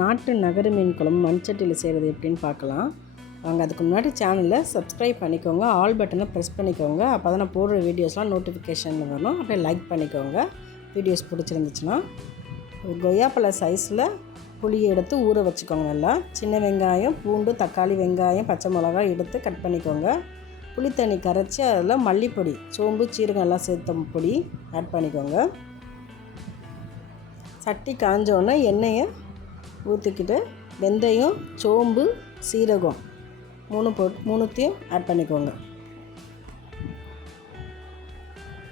நாட்டு நகரு மீன் குழம்பு மண்சட்டியில் செய்கிறது எப்படின்னு பார்க்கலாம் வாங்க. அதுக்கு முன்னாடி சேனலை சப்ஸ்கிரைப் பண்ணிக்கோங்க, ஆல் பட்டனை ப்ரெஸ் பண்ணிக்கோங்க. அப்போ தான் நான் போடுற வீடியோஸ்லாம் நோட்டிஃபிகேஷன் வரும். அப்படியே லைக் பண்ணிக்கோங்க வீடியோஸ் பிடிச்சிருந்துச்சுன்னா. ஒரு கொய்யாப்பழ சைஸில் புளியை எடுத்து ஊற வச்சுக்கோங்க. நல்லா சின்ன வெங்காயம், பூண்டு, தக்காளி, வெங்காயம், பச்சை மிளகாய் எடுத்து கட் பண்ணிக்கோங்க. புளி தண்ணி கரைச்சி அதில் மல்லிப்பொடி, சோம்பு, சீரகம் எல்லாம் சேர்த்த பொடி ஆட் பண்ணிக்கோங்க. சட்டி காஞ்சோடனே எண்ணெயை ஊற்றிக்கிட்டு வெந்தயம், சோம்பு, சீரகம் மூணுத்தையும் ஆட் பண்ணிக்கோங்க.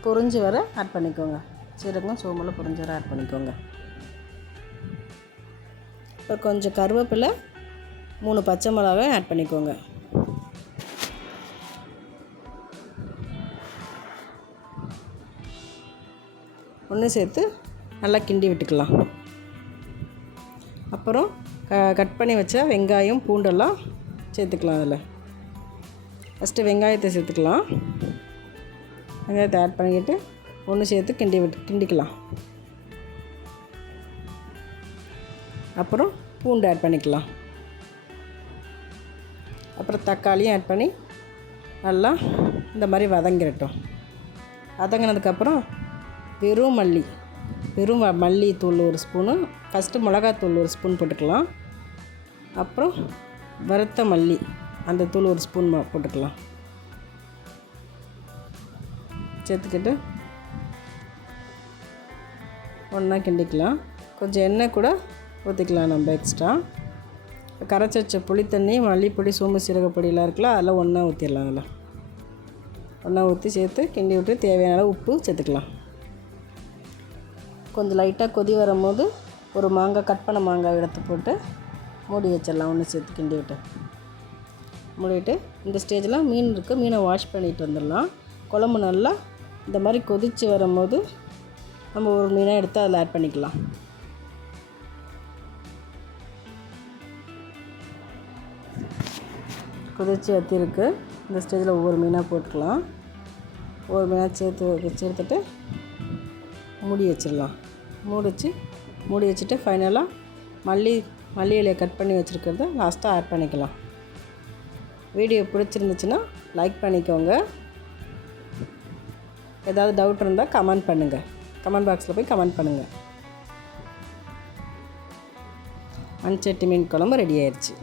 பொரிஞ்சு வர ஆட் பண்ணிக்கோங்க. சீரகம், சோம்புல பொரிஞ்சு வர ஆட் பண்ணிக்கோங்க. இப்போ கொஞ்சம் கருவேப்பிலை, 3 பச்சை மிளகாய் ஆட் பண்ணிக்கோங்க. ஒன்று சேர்த்து நல்லா கிண்டி விட்டுக்கலாம். அப்புறம் கட் பண்ணி வச்ச வெங்காயம், பூண்டெல்லாம் சேர்த்துக்கலாம். அதில் ஃபஸ்ட்டு வெங்காயத்தை சேர்த்துக்கலாம். வெங்காயத்தை ஆட் பண்ணிக்கிட்டு ஒன்று சேர்த்து கிண்டிக்கலாம். அப்புறம் பூண்டு ஆட் பண்ணிக்கலாம். அப்புறம் தக்காளியும் ஆட் பண்ணி நல்லா இந்த மாதிரி வதங்கிடட்டும். வதங்கினதுக்கப்புறம் வெறும் மல்லி தூள் 1 ஸ்பூனு, ஃபஸ்ட்டு மிளகாத்தூள் 1 ஸ்பூன் போட்டுக்கலாம். அப்புறம் வறுத்த மல்லி அந்த தூள் 1 ஸ்பூன் போட்டுக்கலாம். சேர்த்துக்கிட்டு ஒன்றா கிண்டிக்கலாம். கொஞ்சம் எண்ணெய் கூட ஊற்றிக்கலாம் நம்ம எக்ஸ்ட்ரா. கரைச்சி வச்ச புளி தண்ணி, மல்லிப்பொடி, சோம்பு, சீரகப்பொடியெலாம் இருக்குல்ல, அதெல்லாம் ஒன்றா ஊற்றிடலாம். அதில் ஒன்றா ஊற்றி சேர்த்து கிண்டி விட்டு தேவையான அளவு உப்பு சேர்த்துக்கலாம். கொஞ்சம் லைட்டாக கொதி வரும்போது ஒரு கட் பண்ண மாங்காய் எடுத்து போட்டு மூடி வச்சிடலாம். ஒன்று சேர்த்து கிண்டி விட்டு மூடிவிட்டு இந்த ஸ்டேஜில் மீன் இருக்குது, மீனை வாஷ் பண்ணிட்டு வந்துடலாம். குழம்பு நல்லா இந்த மாதிரி கொதித்து வரும்போது நம்ம ஒரு மீனை எடுத்து அதில் ஆட் பண்ணிக்கலாம். கொதித்து வற்றிருக்கு. இந்த ஸ்டேஜில் ஒவ்வொரு மீனாக போட்டுக்கலாம். ஒவ்வொரு மீனாக சேர்த்துட்டு மூடி வச்சிடலாம். மூடி வச்சுட்டு ஃபைனலாக மல்லி இலையை கட் பண்ணி வச்சுருக்கிறத லாஸ்ட்டாக ஆட் பண்ணிக்கலாம். வீடியோ பிடிச்சிருந்துச்சுன்னா லைக் பண்ணிக்கோங்க. ஏதாவது டவுட் இருந்தால் கமெண்ட் பண்ணுங்கள். கமெண்ட் பாக்ஸில் போய் கமெண்ட் பண்ணுங்கள். மண்சட்டி மீன் குழம்பு ரெடி ஆயிடுச்சு.